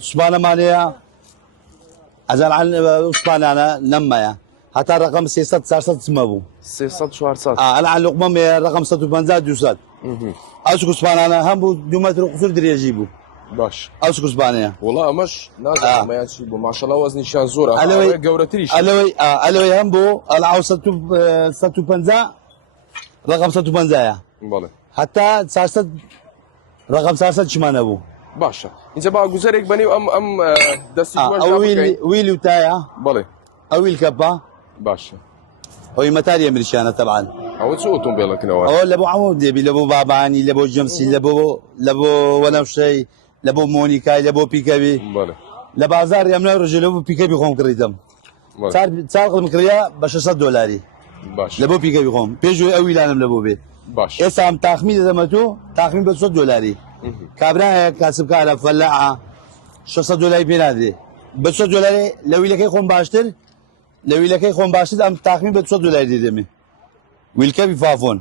سبحان مانيا أجل عن سبحان أنا نمايا حتى رقم 600 400 سمابو 300 400. أنا عن لقمة رقم 150 200 أشكو سبحان أنا هم بو 2 متر قصور دري أجيبه باش أشكو سبحان والله مش نازل ما يشي ما شاء الله وزني شان زورة ألوي جورتريش ألوي هم بو العو 150 رقم 150 بله حتى 900 رقم 900 شمان أبو باشا انت بقى جزارك بني ام دستي جواش ويلي وتايا بله أويل كبا باشا هو متاريا مرشانة طبعا او تسوتهم بيلك نوار هو لابو عمود ديبي لابو باباني لابو جمسي لابو ونوشي لابو مونيكا لابو بيكابي بله لبازار يمنا رجل لابو بيكابي خوم كريدم صار قدم كريا ب 600 دولاري باش لابو بيكابي خوم بيجو أويل أنا لابو بي باش إسا هم تخمين دمتو تخمين ب 600 دولاري كابرا كاسب كارا فلاعة 600 دولاري بينادي ب 600 دولاري لو يلكي خوم باشتر لو يلكي خوم باشتر هم تخمين ب 600 دولاري ديدمي ويلكي بفافون